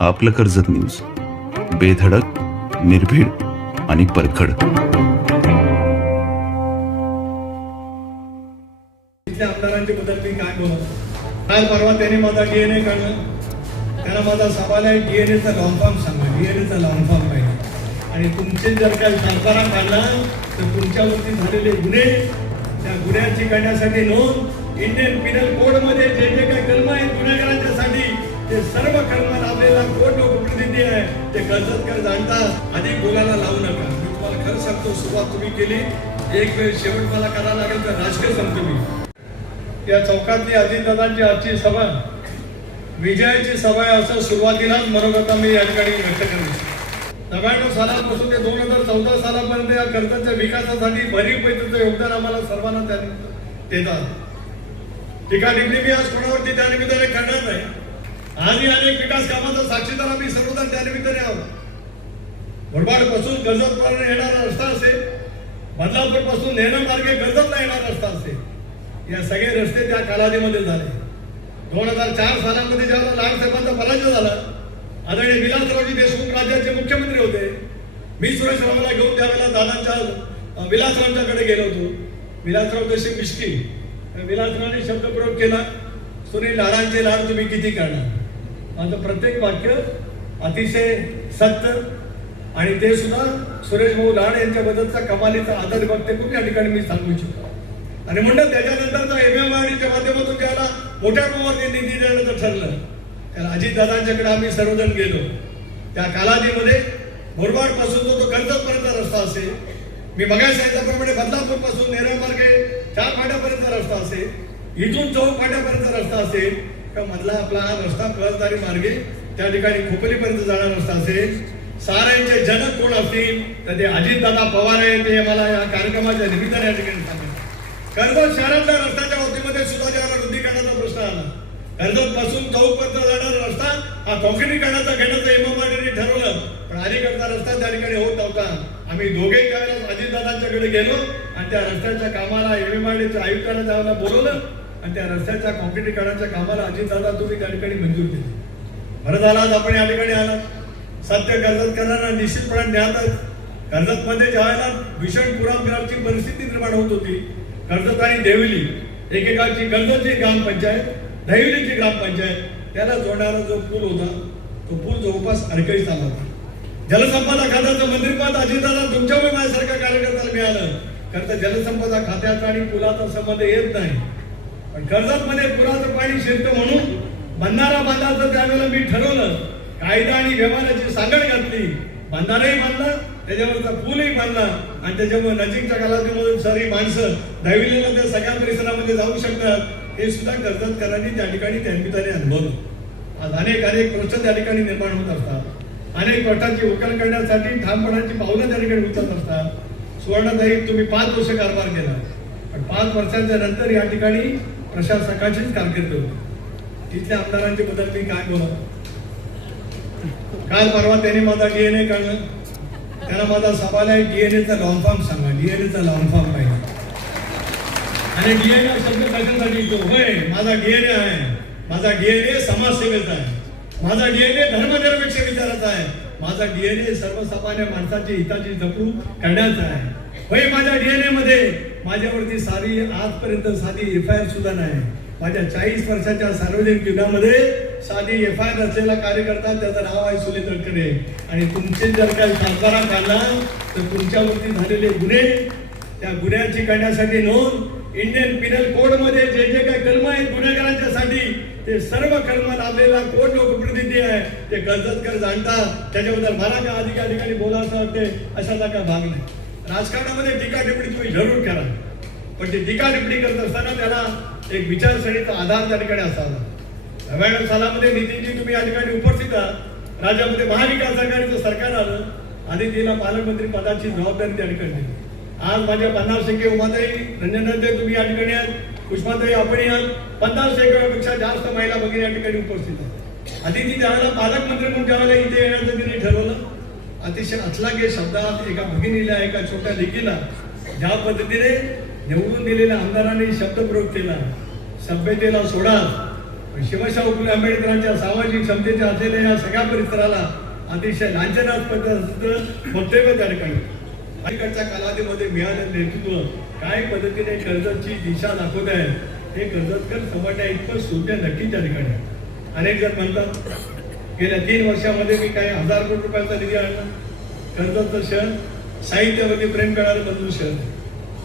आपलं कर्जत न्यूज. बेधडक निर्भीड आणि परखड. इथल्या मी काय बोलत काल परवा त्याने माझा डीएनए काढलं. त्याला माझा सवाल आहे डीएनएचा लॉंग फॉर्म सांगा. डीएनएचा लॉंग फॉर्म पाहिजे. आणि तुमचे जर काय सातबारा काढला तर तुमच्यावरती झालेले गुन्हे त्या गुन्ह्याची काढण्यासाठी नोंद. इंडियन पिनल कोडमध्ये जे जे काही कलम आहेत गुन्हेगारांच्यासाठी ते सर्व कलम लावलेला कोर्ट लोकप्रतिनिधी आहे. ते कर्जत कर जाणतात अधिक बोलायला लावू नका. मी तुम्हाला खरं सांगतो सुरुवात तुम्ही केली. एक वेळ शेवट मला करावा लागेल तर राजकीय सांगतो मी. या चौकातली अजितदादांची आजची सभा विजयाची सभा आहे असं सुरुवातीलाच मनोगता मी या ठिकाणी व्यक्त करेन नव्याण्णव सालापासून ते दोन हजार चौदा सालापर्यंत या कर्जाच्या विकासासाठी भरीव पैकीचं योगदान आम्हाला सर्वांना त्यानिमित्त देतात. टीका टिप्पणी मी आज कोणावरती? त्यानिमित्ताने करणार नाही. आणि अनेक विकास कामाचा साक्षीदार आम्ही सर्वजण त्यानिमित्ताने आहोत. मुरबाडपासून कर्जत पर्यंत येणारा रस्ता असेल बदलापूरपासून नेहमी मार्गे कर्जतला येणारा रस्ता असेल. या सगळे रस्ते त्या कालावधीमध्ये झाले. दोन हजार चार सालामध्ये जेव्हा लाडसाहेबांचा पराजय झाला आदरणीय विलासरावजी देशमुख राज्याचे मुख्यमंत्री होते. मी सुरेश रावला घेऊन त्यावेळेला दादांच्या विलासरावांच्याकडे गेलो होतो. विलासराव तसे मिष्टी विलासरावांनी शब्दप्रयोग केला सुनील लाडांचे लाड तुम्ही किती करणार? माझं प्रत्येक वाक्य अतिशय सत्य आणि ते सुद्धा सुरेश भाऊ लाड यांच्याबद्दलचा कमालीचा आदर व्यक्त करून या ठिकाणी मी सांगू इच्छितो. आणि म्हणतात त्याच्यानंतरचा एमएमआरडीच्या माध्यमातून त्याला मोठ्या प्रमाणात निधी देण्याचं ठरलं. कारण अजितदादांच्याकडे आम्ही सर्वजण गेलो. त्या कालावधीमध्ये मुरबाडपासून तो कर्जतपर्यंत रस्ता असेल. मी बघायला सांगितल्याप्रमाणे बदलापूरपासून नेरळ मार्गे चार फाट्यापर्यंत रस्ता असेल. इथून चौक फाट्यापर्यंत रस्ता असेल. का मधला आपला हा रस्ता कळसदारी मार्गे त्या ठिकाणी खोपलीपर्यंत जाणारा रस्ता असेल. साऱ्यांचे जनक कोण असतील? तर ते अजितदादा पवार आहेत ते मला या कार्यक्रमाच्या निमित्ताने या ठिकाणी सांगितलं कर्जत शहरातल्या रस्त्याच्या वतीमध्ये सुद्धा ज्याला रुंदीकरणाचा प्रश्न आला. कर्जत पासून चौकपर्यंत जाणारा रस्ता हा कॉन्क्रीटीकरणाचा घेण्याचं एमएमआरडीने ठरवलं. पण अलीकडचा रस्ता त्या ठिकाणी होत नव्हता. आम्ही दोघे त्यावेळेस अजितदादांच्याकडे गेलो आणि त्या रस्त्याच्या कामाला एमएमआरडीच्या आयुक्तांना त्यावेळेला बोलवलं. आणि त्या रस्त्याच्या कॉम्प्युटरीकरणाच्या कामाला अजितदादा तुम्ही त्या ठिकाणी मंजूर दिली बरं झाला आज आपण या ठिकाणी आला सत्य कर्जत करणारा निश्चितपणे ज्ञातच. कर्जतमध्ये ज्यावेळेला भीषण पुराग्रामची परिस्थिती निर्माण होत होती कर्जत आणि देवली एकेकाची कर्जतची ग्रामपंचायत दहिवलीची ग्रामपंचायत त्याला जोडणारा जो पूल होता तो पूल जवळपास अडकळीत आला होता. जलसंपदा खात्याचं मंत्रिपद अजितदादा तुमच्यामुळे माझ्यासारख्या कार्यकर्त्याला मिळालं. कारण तर जलसंपदा खात्याचा आणि पुलाचा संबंध येत नाही. पण कर्जतमध्ये पुराचं पाणी शिरतं म्हणून बंधारा बांधायचं त्यावेळेला मी ठरवलं. कायदा आणि व्यवहाराची सांगड घातली. बंधाराही बांधला त्याच्यावरचा पूलही बांधला. आणि त्याच्यामुळे नजीकच्या कालावधीमधून सारी माणसं दहावीला त्या सगळ्या परिसरामध्ये जाऊ शकतात. हे सुद्धा कर्जतकरांनी त्या ठिकाणी त्यांनी अनुभवलं. आज अनेक अनेक प्रश्न त्या ठिकाणी निर्माण होत असतात. अनेक प्रश्नांची उकल करण्यासाठी ठामपणाची पावलं त्या ठिकाणी उचलत असतात. सुवर्णताई तुम्ही पाच वर्ष कारभार केला. पण पाच वर्षांच्या नंतर या ठिकाणी प्रशासकाचीच कारकीर्द होती. तिथल्या आमदारांच्या बद्दल मी काय बोला काल परवा त्यांनी माझा डीएनए काढलं. त्यांना माझा सवाल आहे डीएनएचा लॉंग फॉर्म सांगा. डीएनएचा लॉंग फॉर्म पाहिजे. आणि डीएनए शब्द कशासाठी येतो होय माझा डीएनए आहे. माझा डीएनए समाजसेवेचा आहे. माझा डीएनए धर्मनिरपेक्ष विचाराचा आहे. माझा डीएनए सर्वसामान्य माणसाची हिताची जपणूक करण्याचा आहे. होय माझ्या डीएनए मध्ये माझ्यावरती सारी आजपर्यंत साधी एफ आय आर सुद्धा नाही. माझ्या चाळीस वर्षाच्या सार्वजनिक जीवनामध्ये साधी एफ आय आर असलेला कार्यकर्ता त्याचं नाव आहे सुनील तडकरे आणि तुमचे जर काही सातबारा काढला तर तुमच्यावरती झालेले गुन्हे त्या गुन्ह्याची करण्यासाठी नोंद इंडियन पिनल कोडमध्ये जे जे काही कलम आहेत गुन्हेगारांच्यासाठी ते सर्व कलम लाभलेला कोण लोकप्रतिनिधी आहे ते कर्जतकर जाणतात. त्याच्याबद्दल मला काय अधिक या बोलावं वाटते अशाचा काय भाग नाही. राजकारणामध्ये टीका टिप्पणी तुम्ही जरूर करा. पण ती टीका टिप्पणी करत असताना त्याला एक विचारसरणीचा आधार त्या ठिकाणी असावा. नव्याण्णव सालामध्ये नितीनजी तुम्ही या ठिकाणी उपस्थित आहात. राज्यामध्ये महाविकास आघाडीचं सरकार आलं. आणि तिला पालकमंत्री पदाची जबाबदारी त्या ठिकाणी दिली. आज माझ्या पन्नास टक्के उमाताई रंजनते तुम्ही या ठिकाणी आहात. पुष्पाताई आपण आहात. पन्नास टक्केपेक्षा जास्त महिला वगैरे या ठिकाणी उपस्थित आहेत. आधी ती ज्यावेळेला पालकमंत्री म्हणून ज्यावेळेला इथे येण्याचं तिने ठरवलं. अतिशय अचलागे शब्दात एका भगिनीला एका छोट्या लेखीला ज्या पद्धतीने निवडून दिलेल्या आमदारांनी शब्दप्रयोग केला. सभ्यतेला सोडा. शिवशाहू फुले आंबेडकरांच्या सामाजिक क्षमतेच्या असलेल्या या सगळ्या परिसराला अतिशय लांछनास्पद वक्तव्य त्या ठिकाणी अलीकडच्या कालावधीमध्ये मिळालेलं नेतृत्व काय पद्धतीने कर्जतची दिशा दाखवत आहे हे कर्जतकर समजण्या इतकं शोध्य नक्की त्या ठिकाणी अनेक जण म्हणतात गेल्या तीन वर्षामध्ये मी काही हजार कोटी रुपयाचा निधी आणला कर्जतचं शहर साहित्यावरती प्रेम करणारे बंधू शहर आहे.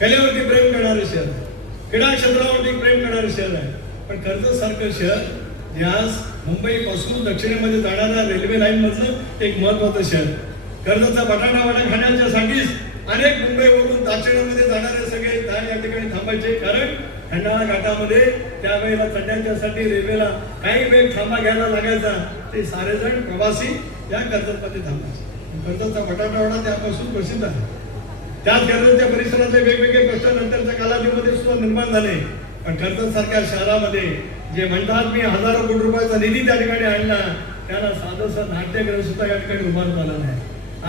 कलेवरती प्रेम करणारे शहर आहे. क्रीडा क्षेत्रावरती प्रेम करणारं शहर आहे पण कर्जत सारखं शहर जे आज मुंबई पासून दक्षिणेमध्ये जाणाऱ्या रेल्वे लाईन मधलं एक महत्वाचं शहर कर्जतचा बटाटा वडा खाण्याच्यासाठीच अनेक मुंबईवरून दक्षिणेमध्ये जाणारे सगळे दार या ठिकाणी थांबायचे कारण खंडाळा घाटामध्ये त्यावेळेला चढण्याच्यासाठी रेल्वेला काही वेळ थांबा घ्यायला लागायचा. ते सारेजण प्रवासी या कर्जतमध्ये थांबायचे कर्जतचा बटाटा त्यापासून प्रसिद्ध आहे. त्याच कर्जतच्या परिसरातले वेगवेगळे प्रश्न नंतरच्या कालावधीमध्ये सुद्धा निर्माण झाले. पण कर्जत सारख्या शहरामध्ये जे म्हणतात मी हजारो कोटी रुपयाचा निधी त्या ठिकाणी आणला त्याला साधंसं नाट्यग्रह सुद्धा या ठिकाणी उभारता आला नाही.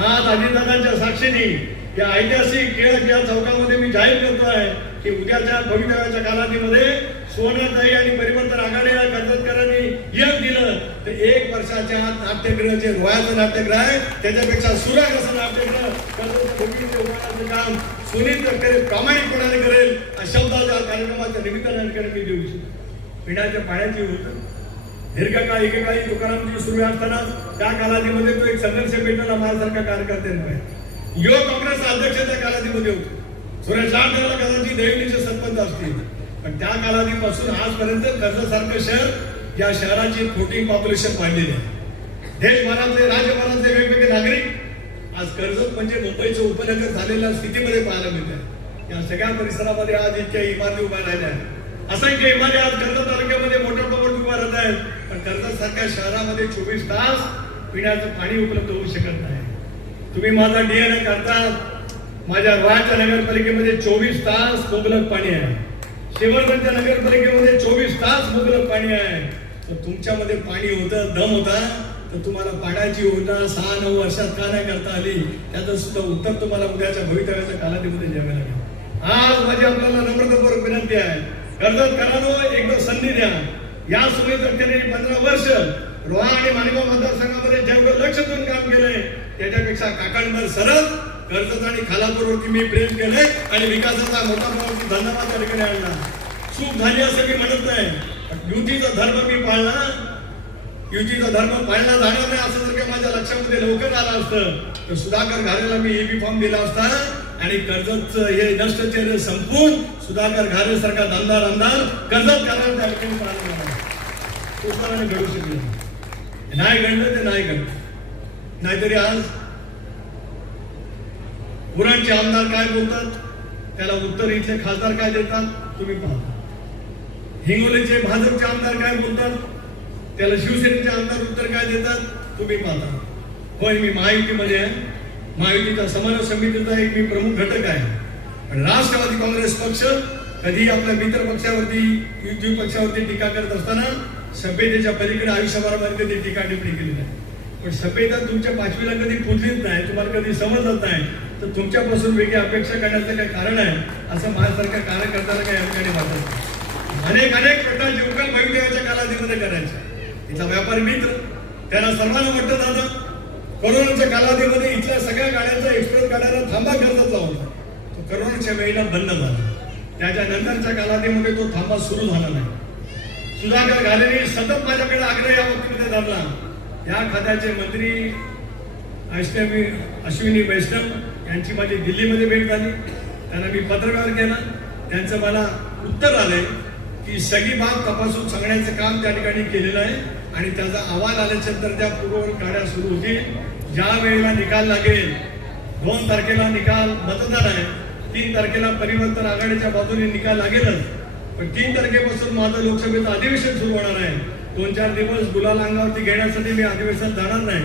आज अजितदादांच्या साक्षीने या ऐतिहासिक खेळ या चौकामध्ये मी जाहीर करतो आहे की उद्याच्या भवितव्याच्या कालावधीमध्ये सुवर्णताई आणि परिवर्तन आघाडीला कर्जतकरांनी यश दिलं. तर एक वर्षाच्या आत रोयाचं नाट्यगृह आहे. त्याच्यापेक्षा सुराग असं नाट्यगृह कर्जतच्या काम सुनील तटकरे प्रामाणिकपणाने करेल. अशा शब्दाच्या कार्यक्रमाच्या निमित्ताने मी देऊ इच्छितो. पिण्याच्या पाण्याची होतं दीर्घकाळ एकेकाळी तुकारामजी सुरू असताना त्या कालावधीमध्ये तो एक संघर्ष पेटला माझ्यासारख्या कार्यकर्त्यांमुळे. युवा काँग्रेस अध्यक्ष त्या कालावधीमध्ये होतो. सुरेश चार त्याला कदाचित देवणीचे सरपंच असतील. पण त्या कालावधीपासून आजपर्यंत कर्जसारखं शहर या शहराची फ्लोटिंग पॉप्युलेशन वाढलेली आहे. देशभरातले राज्यभरातले वेगवेगळे नागरिक आज कर्जत म्हणजे मुंबईचं उपनगर झालेल्या स्थितीमध्ये पाहायला मिळते या सगळ्या परिसरामध्ये आज इतक्या इमारती उभ्या राहिल्या आहेत. असंख्य इमारती आज कर्जत तालुक्यामध्ये मोठ्या प्रमाणात उभ्या राहत आहेत. पण कर्जत सारख्या शहरामध्ये चोवीस तास पिण्याचं पाणी उपलब्ध होऊ शकत नाही. तुम्ही माझा डीएनए करतात माझ्या रोहाच्या नगरपालिकेमध्ये चोवीस तास मुबलक पाणी आहे. शिवर्धनच्या नगरपालिकेमध्ये चोवीस तास मुबलक पाणी आहे. तर तुमच्यामध्ये पाणी होतं दम होता तर तुम्हाला पाण्याची योजना सहा नऊ वर्षात का नाही करता आली त्याचं सुद्धा उत्तर तुम्हाला उद्याच्या भवितव्याच्या कालावधीमध्ये द्यावे लागेल. आज माझी आपल्याला नम्रतापूर्वक विनंती आहे. कर्जत करानो एकदा संधी द्या. या सुनील तटकरे पंधरा वर्ष रोहा आणि माणगाव मतदारसंघामध्ये जेवढं लक्ष देऊन काम केलंय त्याच्यापेक्षा काकांवर सरळ कर्जत आणि खालापूरवरती मी प्रेम केलंय आणि विकासाचा मोठा प्रमाणात धन्यवाद त्या ठिकाणी आणला चूक झाली असं मी म्हणत नाही. युतीचा धर्म मी पाळला युतीचा धर्म पाळला जाणार नाही असं जर का माझ्या लक्षामध्ये लवकर आलं असतं तर सुधाकर घारेला मी एबी फॉर्म दिला असता आणि कर्जतचं हे नष्टचर्य संपून सुधाकर घारे सारखा दमदार आमदार कर्जत करायला त्या ठिकाणी पाहिलं घडू शकले. नाही. नाही घडलं ते नाही घडलं. नाहीतरी आज उरणचे आमदार काय बोलतात? त्याला उत्तर इथले खासदार काय देतात? तुम्ही पाहता. हिंगोलीचे भाजपचे आमदार काय बोलतात? त्याला शिवसेनेचे आमदार उत्तर काय देतात? तुम्ही पाहता. होय मी महायुतीमध्ये आहे. महायुतीच्या समन्वय समितीचा एक मी प्रमुख घटक आहे. पण राष्ट्रवादी काँग्रेस पक्ष कधी आपल्या मित्र पक्षावरती युती पक्षावरती टीका करत असताना सभ्यतेच्या पलीकडे आयुष्यभरामध्ये कधी टीका टिप्पणी केली नाही. पण सभ्यता तुमच्या पाचवीला कधी पोचलीच नाही तुम्हाला कधी समजत नाही. तर तुमच्यापासून वेगळी अपेक्षा करण्याचं काही कारण आहे? असं माझ्यासारख्या कार्यकर्त्याला काही या ठिकाणी वाटत अनेक अनेक प्रकारचे उकल भवितव्याच्या कालावधीमध्ये करायचे. तिचा व्यापारी मित्र त्यांना सर्वांना वाटत दादा कोरोनाच्या कालावधीमध्ये इथल्या सगळ्या गाड्यांचा एक्सप्रेस गाड्यांना थांबा गरजेचा होता. तो करोनाच्या वेळेला बंद झाला. त्याच्या नंतरच्या कालावधीमध्ये तो थांबा सुरू झाला नाही. सुधाकर घालेने सतत माझ्याकडे आग्रह या बाबतीमध्ये धरला. या खात्याचे मंत्री अश्विनी अश्विनी वैष्णव यांची माझी दिल्लीमध्ये भेट झाली. त्यांना मी पत्रव्यवहार केला. त्यांचं मला उत्तर आलंय की सगळी बाब तपासून सांगण्याचं काम त्या ठिकाणी केलेलं आहे आणि त्याचा अहवाल आल्याच्यानंतर त्या पूर्ववर गाड्या सुरू होतील. ज्या वेळेला निकाल लागेल दोन तारखेला निकाल मतदान आहे. तीन तारखेला परिवर्तन आघाडीच्या बाजूने निकाल लागेलच. पण तीन तारखेपासून माझं लोकसभेचं अधिवेशन सुरू होणार आहे. दोन चार दिवस गुलाल अंगावरती घेण्यासाठी मी अधिवेशन जाणार नाही.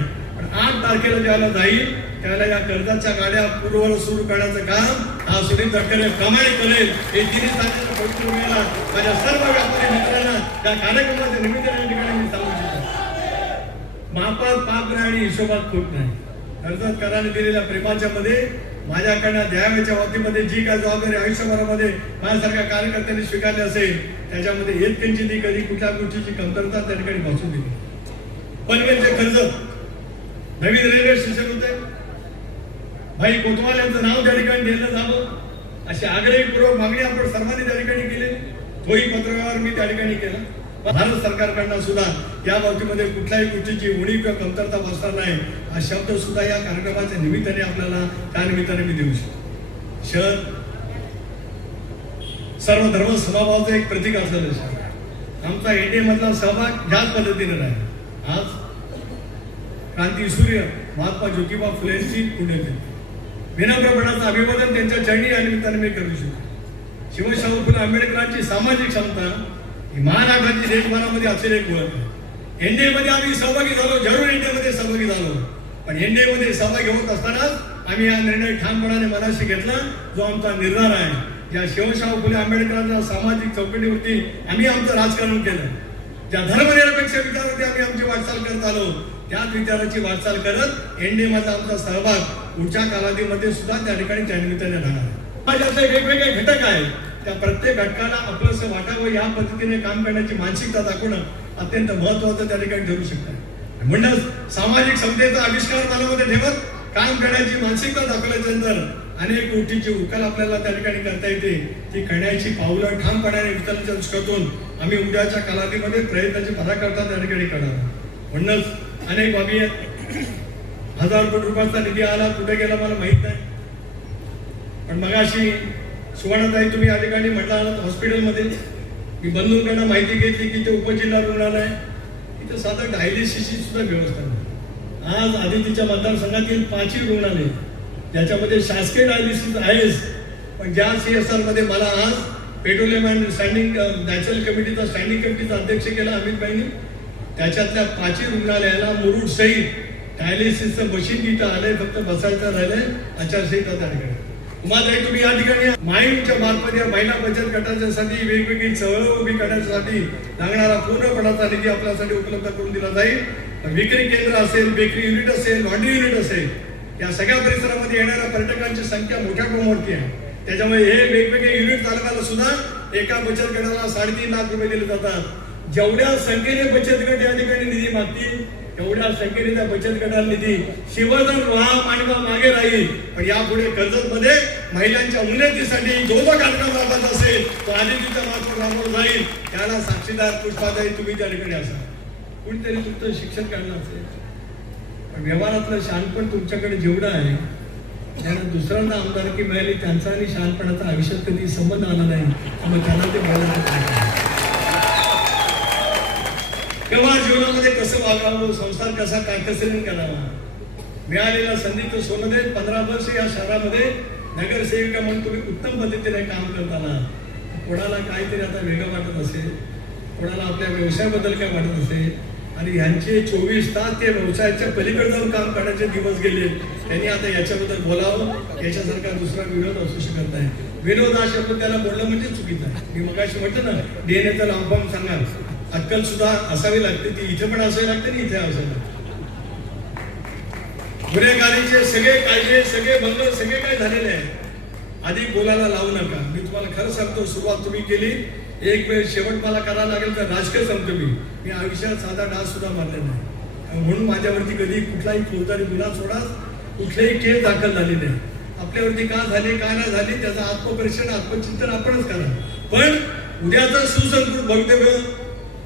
आठ तारखेला ज्याला जाईल त्याला या कर्जाच्या गाड्या पूर्वर सुरू करण्याचं काम हा सुनील तटकरे प्रामाणिक करेल. हे तिन्ही तारखेला पवित्र माझ्या सर्व व्यापारी मित्रांना त्या कार्यक्रमाच्या निमित्ताने या ठिकाणी मी सांगू इच्छितो. मापात पाप नाही आणि हिशोबात खोट नाही. कर्जत कराने दिलेल्या प्रेमाच्या मध्ये माझ्याकडनं द्यावेच्या बाबतीमध्ये जी काय जबाबदारी आयुष्यभरामध्ये माझ्यासारख्या कार्यकर्त्यांनी स्वीकारली असेल त्याच्यामध्ये येत त्यांची ती कधी कुठल्या गोष्टीची कमतरता त्या ठिकाणी भासू दिली पनवेलचे म्हणजे कर्ज नवीन रेल्वे स्टेशन होते. भाई कोतवाल यांचं नाव त्या ठिकाणी दिलं जावं. अशी आग्रहीपूर्वक मागणी आपण सर्वांनी त्या ठिकाणी केली. तोही पत्रव्यवहार मी त्या ठिकाणी केला. भारत सरकारकडनं सुद्धा या बाबतीमध्ये कुठल्याही गोष्टीची उणी किंवा कमतरता बसणार नाही. हा शब्द सुद्धा या कार्यक्रमाच्या निमित्ताने आपल्याला त्या निमित्ताने मी देऊ शकतो. शहर सर्व धर्म समभावाचं एक प्रतीक असलेलं शहर आमचा एनडीए मधला सहभाग ह्याच पद्धतीने राहील. आज क्रांती सूर्य महात्मा ज्योतिबा फुलेंची पुण्यतिथी. विनम्रपणाचं अभिवादन त्यांच्या चरणी या निमित्ताने मी करू शकतो. शिवशाहू फुले आंबेडकरांची सामाजिक क्षमता ही महाराष्ट्राची देशभरामध्ये असलेले एक ओळख आहे. एनडीए मध्ये आम्ही सहभागी झालो जरूर एनडीएमध्ये सहभागी झालो. पण एनडीए मध्ये सहभागी होत असतानाच आम्ही हा निर्णय ठामपणाने मनाशी घेतला जो आमचा निर्धार आहे. ज्या शिवशाहू फुले आंबेडकरांच्या सामाजिक चौकटीवरती आम्ही आमचं राजकारण केलं. ज्या धर्मनिरपेक्ष विचारावरती आम्ही आमची वाटचाल करत आलो त्याच विचाराची वाटचाल करत एनडीए आमचा सहभाग पुढच्या कालावधीमध्ये सुद्धा त्या ठिकाणी त्या निमित्ताने राहणार समाजाचे वेगवेगळे घटक आहेत. त्या प्रत्येक घटकाला आपलंसं वाटावं या पद्धतीने काम करण्याची मानसिकता दाखवणं अत्यंत महत्वाचं त्या ठिकाणी ठरू शकतं. म्हणूनच सामाजिक समतेचा आविष्कार मनामध्ये ठेवत काम करण्याची मानसिकता दाखवल्याच्या नंतर अनेक गोष्टीची उकल आपल्याला त्या ठिकाणी करता येते. ती करण्याची पावलं ठामपणाने विचाराच्या दृष्टीतून आम्ही उद्याच्या कालावधीमध्ये प्रयत्नाची पराकाष्ठा त्या ठिकाणी करणार म्हणूनच अनेक बाबी आहेत. हजार कोटी रुपयाचा निधी आला कुठे गेला मला माहीत नाही. पण मगाशी सुवर्णताई तुम्ही या ठिकाणी म्हटलं आलात हॉस्पिटलमध्ये मी बंधूंकडनं माहिती घेतली की ते उपजिल्हा रुग्णालय इथं साधं डायलिसिसची सुद्धा व्यवस्था नाही. आज आदितीच्या मतदारसंघातील पाचही रुग्णालय ज्याच्यामध्ये शासकीय डायलिसिस आहेच. पण ज्या सी एस आरमध्ये मला आज पेट्रोलियम अँड स्टँडिंग नॅचरल कमिटीचा स्टँडिंग कमिटीचा अध्यक्ष केला अमित भाईंनी. त्याच्यातल्या पाचही रुग्णालयाला मुरुड सहित डायलिसिसचं मशीन तिथं आलंय फक्त बसायचं राहिलंय आचारसंहिता त्या ठिकाणी तुम्ही या ठिकाणी माईंडच्या मार्फत या महिला बचत गटाच्यासाठी वेगवेगळी चळवळ उभी करण्यासाठी लागणारा पूर्णपणाचा निधी आपल्यासाठी उपलब्ध करून दिला जाईल. विक्री केंद्र असेल बेकरी युनिट असेल लॉन्ड्री युनिट असेल या सगळ्या परिसरामध्ये येणाऱ्या पर्यटकांची संख्या मोठ्या प्रमाणावरती आहे. त्याच्यामुळे हे वेगवेगळे युनिट चालकाला सुद्धा एका बचत गटाला साडेतीन लाख रुपये दिले जातात. जेवढ्या संख्येने बचत गट या ठिकाणी निधी मागतील तेवढ्या संख्येने त्या बचत गटाला निधी शिवजन व्हा मांडवा मागे राहील. पण यापुढे कर्जत मध्ये महिलांच्या उन्नतीसाठी जो जो कार्यक्रम राबत असेल तो आदितीच्या मार्फत राबवला जाईल. त्याला साक्षीदार पुष्पादायी तुम्ही त्या ठिकाणी असाल. कुणीतरी तुमचं शिक्षण काढलं असेल. पण व्यवहारातलं शहाणपण तुमच्याकडे जेवढं आहे त्यानं दुसऱ्यांना आमदारकी मिळाली त्यांचा आणि शहाणपणाचा आयुष्यात कधी संबंध आला नाही. मग त्यांना ते मिळालं केव्हा जीवनामध्ये कसं वागावं संसार कसा काटकसरीने करावा? मिळालेला संधीचं सोनं देत पंधरा वर्ष या शहरामध्ये नगरसेविका म्हणून तुम्ही उत्तम पद्धतीने काम करताना कोणाला काहीतरी आता वेगळं वाटत असेल कोणाला आपल्या व्यवसायाबद्दल काय वाटत असेल आणि ह्यांचे चोवीस तास ते व्यवसायाच्या पलीकडे जाऊन काम करण्याचे दिवस गेले त्यांनी आता याच्याबद्दल बोलावं याच्यासारखा दुसरा विरोध असू शकत नाही. विरोध हा शब्द त्याला बोलणं म्हणजे चुकीचं आहे. मी मगाशी म्हटलं ना डीएनएचा लांब सांगा. सांगाल अक्कल सुद्धा असावी लागते ती इथे पण असावी लागते आणि इथे असावी लागते. गुन्हेगारीचे सगळे कायदे सगळे भंग सगळे काय झालेले आहे आधी बोलायला लावू नका. मी तुम्हाला खरं सांगतो सुरुवात तुम्ही केली. एक वेळ शेवट मला करायला लागेल तर राजकीय सांगतो मी. मी आयुष्यात साधा डास सुद्धा मारले नाही. म्हणून माझ्यावरती कधी कुठलाही फौजदारी गुन्हा सोडा. कुठलेही केस दाखल झाले नाही. आपल्यावरती का झाले का नाही झाले त्याचं आत्मपरीक्षण आत्मचिंतन आपणच करा पण उद्याचं सुसंस्कृत भक्तव्य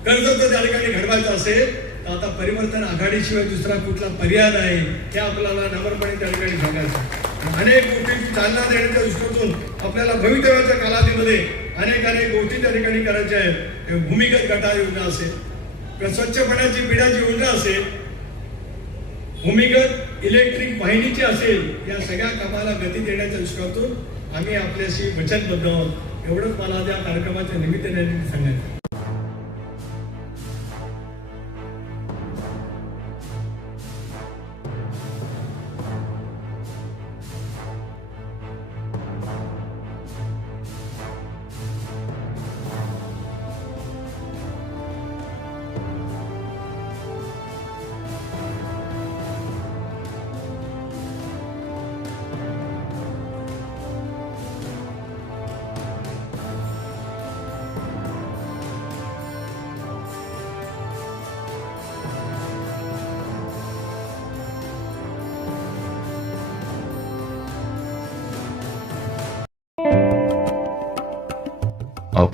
कर्ज जर त्या ठिकाणी घडवायचं असेल तर आता परिवर्तन आघाडीशिवाय दुसरा कुठला पर्याय नाही. हे आपल्याला नम्रपणे त्या ठिकाणी सांगायचं अनेक गोष्टींची चालना देण्याच्या दृष्टीतून आपल्याला भवितव्याच्या कालावधीमध्ये अनेक अनेक गोष्टी त्या ठिकाणी करायच्या आहेत. भूमिगत गटा योजना असेल किंवा स्वच्छ पाण्याची पिढ्याची योजना असेल भूमिगत इलेक्ट्रिक वाहिनीची असेल या सगळ्या कामाला गती देण्याच्या दृष्टीतून आम्ही आपल्याशी वचनबद्ध आहोत. एवढंच मला त्या कार्यक्रमाच्या निमित्ताने सांगायचं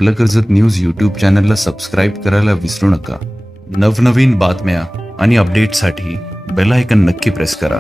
आपलं कर्जत न्यूज यूट्यूब चॅनलला सबस्क्राईब करायला विसरू नका. नवनवीन बातम्या आणि अपडेटसाठी बेल आयकन नक्की प्रेस करा.